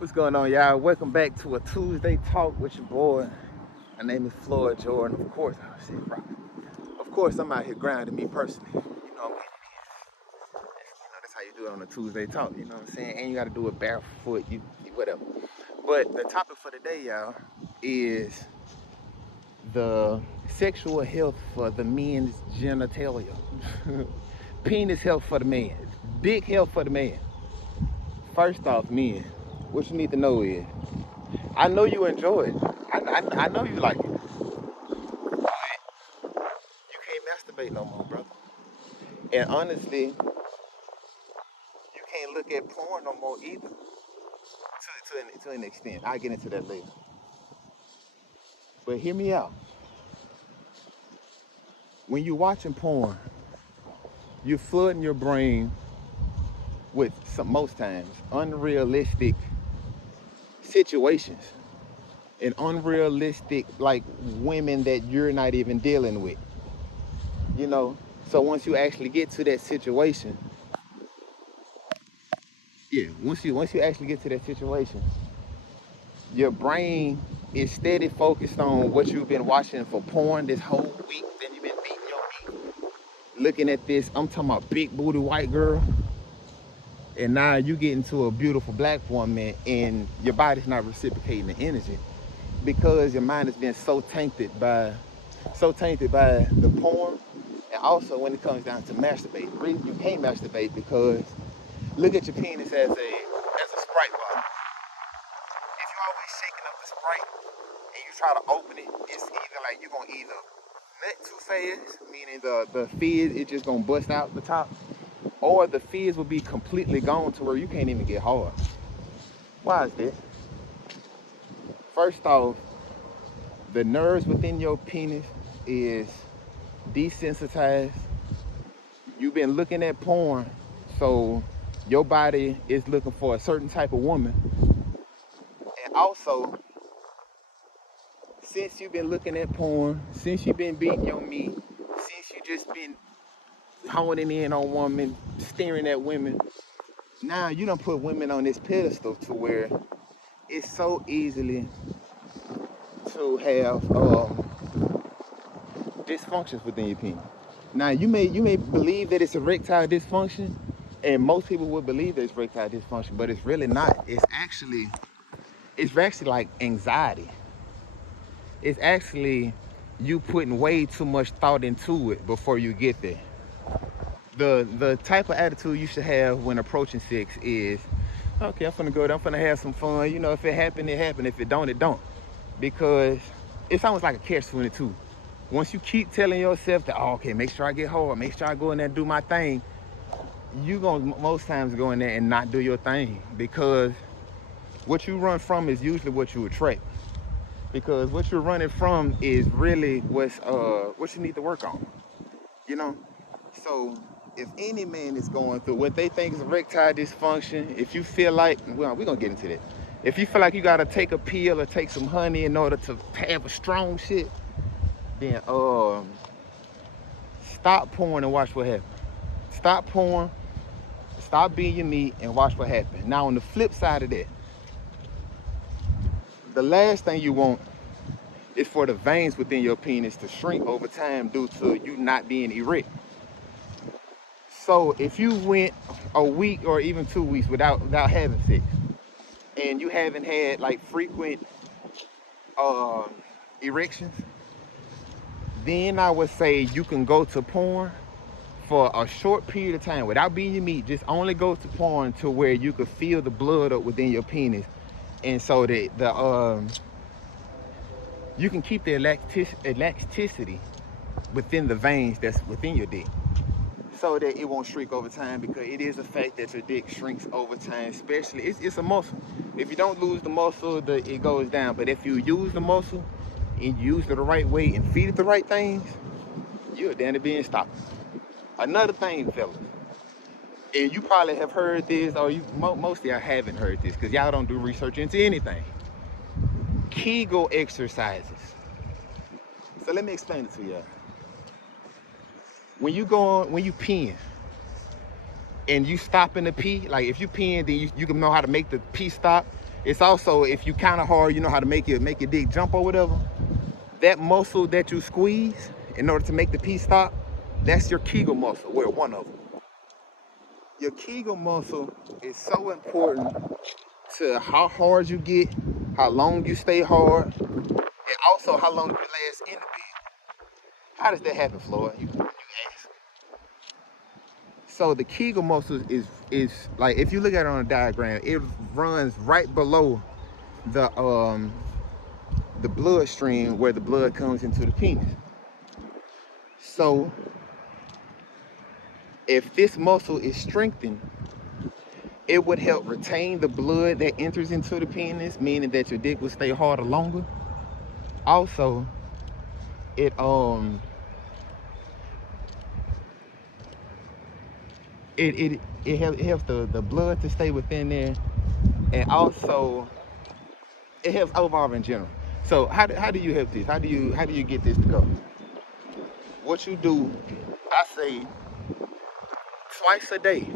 What's going on, y'all? Welcome back to a Tuesday talk with your boy. My name is Floyd Jordan. Of course, oh shit, bro. Of course, I'm out here grinding, me personally. That's how you do it on a Tuesday talk. You know what I'm saying? And you got to do it barefoot, whatever. But the topic for today, y'all, is the sexual health for the men's genitalia. Penis health for the man. Big health for the man. First off, men, what you need to know is, I know you enjoy it. I know you like it. You can't masturbate no more, brother. And honestly, you can't look at porn no more either. To an extent. I'll get into that later. But hear me out. When you're watching porn, you're flooding your brain with most times unrealistic situations and unrealistic like women that you're not even dealing with. You know? So once you actually get to that situation, once you actually get to that situation, your brain is steady focused on what you've been watching for porn this whole week. Then you've been beating your meat, looking at this. I'm talking about big booty white girl, and now you get into a beautiful black woman, and your body's not reciprocating the energy because your mind has been so tainted by the porn. And also, when it comes down to masturbate, the reason you can't masturbate because look at your penis as a Sprite bottle. If you're always shaking up the Sprite and you try to open it, it's either like you're gonna either nut too fast, meaning the fizz is just gonna bust out the top, or the fizz will be completely gone to where you can't even get hard. Why is this? First off, the nerves within your penis is desensitized. You've been looking at porn, so your body is looking for a certain type of woman. And also, since you've been looking at porn, since you've been beating your meat, since you just been honing in on women, staring at women, now you done put women on this pedestal to where it's so easily to have dysfunctions within your penis. Now you may believe that it's erectile dysfunction, and most people would believe that it's erectile dysfunction, but it's really not. It's actually like anxiety. It's actually you putting way too much thought into it before you get there. The type of attitude you should have when approaching sex is, okay, I'm finna go there, I'm finna have some fun. You know, if it happen, it happen. If it don't, it don't. Because it's almost like a catch-22. Once you keep telling yourself that, oh, okay, make sure I get hard, make sure I go in there and do my thing, you gonna most times go in there and not do your thing, because what you run from is usually what you attract. Because what you're running from is really what you need to work on. You know? So if any man is going through what they think is erectile dysfunction, if you feel like, well, we're gonna get into that. If you feel like you gotta take a pill or take some honey in order to have a strong shit, then stop porn and watch what happens. Stop porn, stop being your meat, and watch what happens. Now on the flip side of that, the last thing you want is for the veins within your penis to shrink over time due to you not being erect. So if you went a week or even 2 weeks without having sex, and you haven't had like frequent uh, erections, then I would say you can go to porn for a short period of time without being your meat. Just only go to porn to where you could feel the blood up within your penis, and so that you can keep the elasticity within the veins that's within your dick, so that it won't shrink over time, because it is a fact that your dick shrinks over time, especially it's a muscle. If you don't lose the muscle, it goes down. But if you use the muscle and you use it the right way and feed it the right things, you're down to being stopped. Another thing, fellas, and you probably have heard this, or most of y'all haven't heard this because y'all don't do research into anything. Kegel exercises. So let me explain it to y'all. When you pee and you stop in the pee, like if you peeing, then you can know how to make the pee stop. It's also, if you kind of hard, you know how to make your dick jump or whatever. That muscle that you squeeze in order to make the pee stop, that's your Kegel muscle. Well, one of them. Your Kegel muscle is so important to how hard you get, how long you stay hard, and also how long you last in the bed. How does that happen, Floyd? You ask. So the Kegel muscle is like, if you look at it on a diagram, it runs right below the bloodstream where the blood comes into the penis. So if this muscle is strengthened, it would help retain the blood that enters into the penis, meaning that your dick will stay harder longer. Also, it helps the blood to stay within there, and also it helps overall in general. So how do you help this? How do you get this to go? What you do, I say twice a day.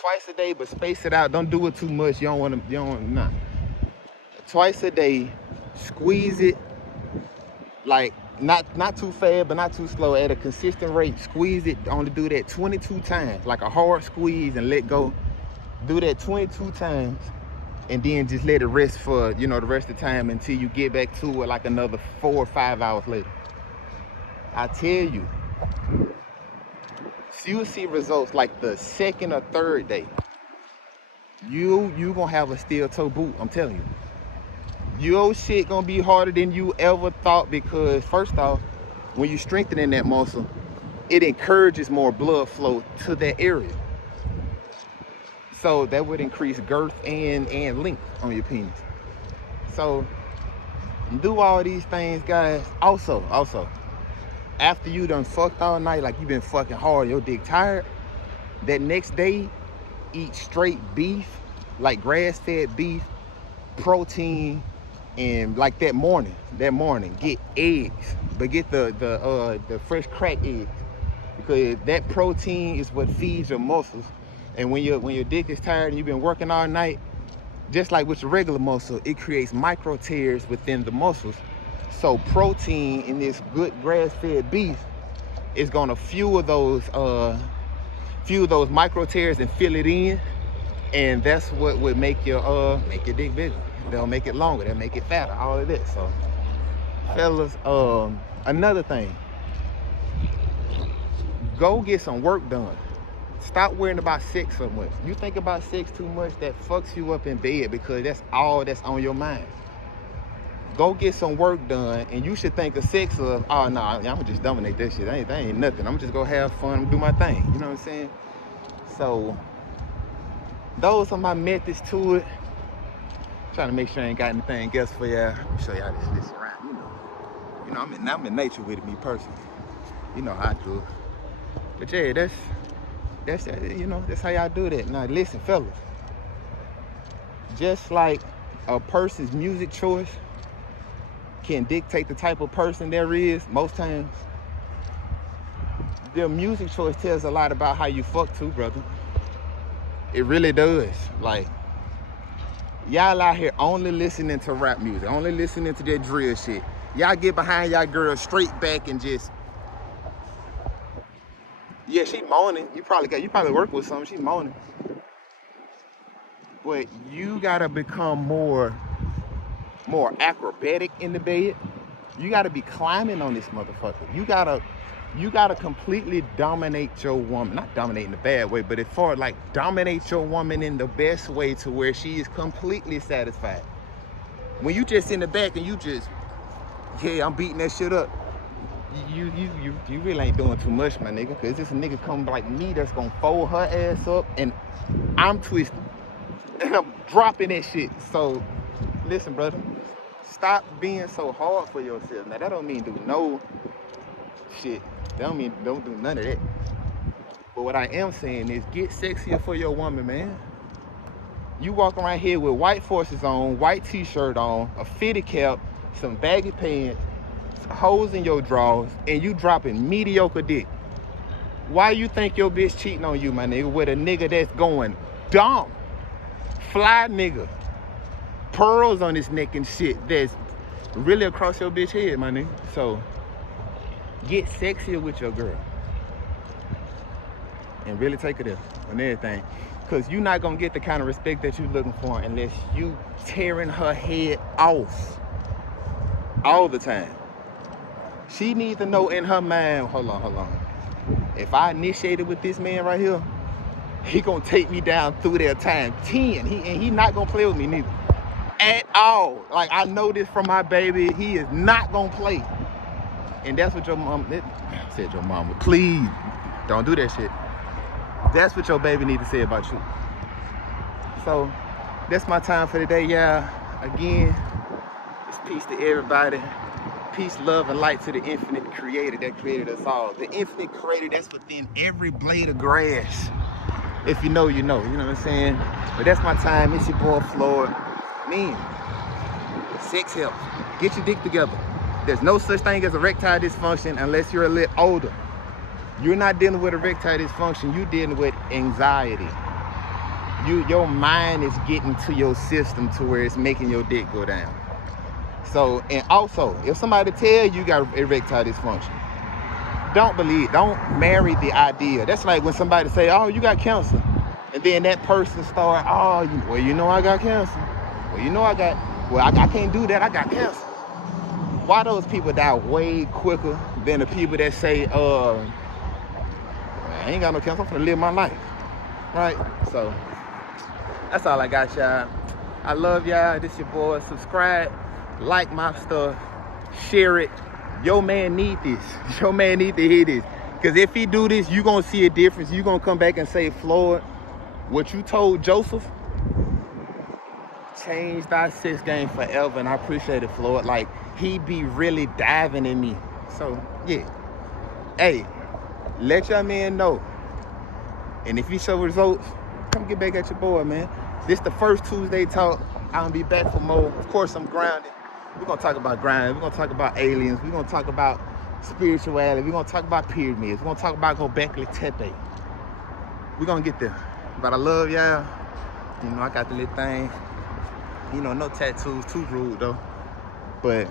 Twice a day, but space it out. Don't do it too much. You don't want to. You don't want nah. Twice a day, squeeze it like not too fast, but not too slow. At a consistent rate, squeeze it. Only do that 22 times, like a hard squeeze, and let go. Do that 22 times, and then just let it rest for the rest of the time until you get back to it like another 4 or 5 hours later. I tell you, so you'll see results like the second or third day. You gonna have a steel toe boot. I'm telling you. Your shit gonna be harder than you ever thought, because first off, when you strengthening that muscle, it encourages more blood flow to that area. So that would increase girth and length on your penis. So do all these things, guys. Also, after you done fucked all night, like you been fucking hard, your dick tired, that next day, eat straight beef, like grass-fed beef, protein, and like that morning, get eggs, but get the fresh cracked eggs, because that protein is what feeds your muscles. And when your dick is tired and you've been working all night, just like with your regular muscle, it creates micro tears within the muscles. So protein in this good grass-fed beef is gonna fuel those micro tears and fill it in, and that's what would make your dick bigger. They'll make it longer, they'll make it fatter, all of this. So fellas, another thing, go get some work done. Stop worrying about sex so much. You think about sex too much, that fucks you up in bed, because that's all that's on your mind. Go get some work done, and you should think of sex of, oh no, I'm gonna just dominate that shit. That ain't nothing. I'm just gonna have fun and do my thing. You know what I'm saying? So those are my methods to it. Trying to make sure I ain't got anything else for y'all. Let me show y'all this around. I'm in nature with it, me personally. You know how I do it. But yeah, that's how y'all do that. Now listen, fellas. Just like a person's music choice can dictate the type of person there is, most times, their music choice tells a lot about how you fuck too, brother. It really does. Like, y'all out here only listening to rap music, only listening to that drill shit. Y'all get behind y'all girl straight back and just, yeah, she moaning. You probably work with something, she moaning. But you gotta become more acrobatic in the bed. You gotta be climbing on this motherfucker. You gotta completely dominate your woman. Not dominate in a bad way, but as far like dominate your woman in the best way to where she is completely satisfied. When you just in the back and you just, yeah, I'm beating that shit up, you really ain't doing too much, my nigga. Cause this nigga come like me that's gonna fold her ass up and I'm twisted and I'm dropping that shit. So listen, brother, stop being so hard for yourself. Now that don't mean do no shit. That don't mean don't do none of that. But what I am saying is get sexier for your woman, man. You walk around here with white forces on, white t-shirt on, a fitted cap, some baggy pants, holes in your drawers, and you dropping mediocre dick. Why you think your bitch cheating on you, my nigga, with a nigga that's going dumb? Fly nigga. pearls on his neck and shit that's really across your bitch head, my nigga. So get sexier with your girl and really take her there and everything, because you're not gonna get the kind of respect that you're looking for unless you tearing her head off all the time. She needs to know in her mind, hold on, if I initiated with this man right here, he gonna take me down through their time 10. He not gonna play with me neither at all. Like, I know this from my baby. He is not gonna play. And that's what your mom said. Your mama, please don't do that shit. That's what your baby need to say about you. So that's my time for today, y'all. Again, it's peace to everybody. Peace, love, and light to the infinite creator that created us all. The infinite creator that's within every blade of grass. If you know, you know. You know what I'm saying? But that's my time. It's your boy, Floyd. Men, sex helps. Get your dick together. There's no such thing as erectile dysfunction unless you're a little older. You're not dealing with erectile dysfunction. You're dealing with anxiety. Your mind is getting to your system to where it's making your dick go down. So, and also, if somebody tell you got erectile dysfunction, don't believe, don't marry the idea. That's like when somebody say, oh, you got cancer. And then that person start, oh, well, you know I got cancer. Well, you know I can't do that, I got cancer. Why those people die way quicker than the people that say, I ain't got no cancer, I'm gonna live my life, right? So, that's all I got, y'all. I love y'all. This your boy. Subscribe, like my stuff, share it. Your man need this. Your man need to hear this. Because if he do this, you gonna see a difference. You gonna come back and say, Floyd, what you told Joseph changed our sex game forever. And I appreciate it, Floyd. Like, he be really diving in me. So, yeah. Hey, let your man know. And if he show results, come get back at your boy, man. This the first Tuesday talk. I'm gonna be back for more. Of course, I'm grounded. We're gonna talk about grounded. We're gonna talk about aliens. We're gonna talk about spirituality. We're gonna talk about pyramids. We're gonna talk about Göbekli Tepe. We're gonna get there. But I love y'all. You know, I got the little thing. You know, no tattoos, too rude though. But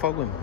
fuck with me.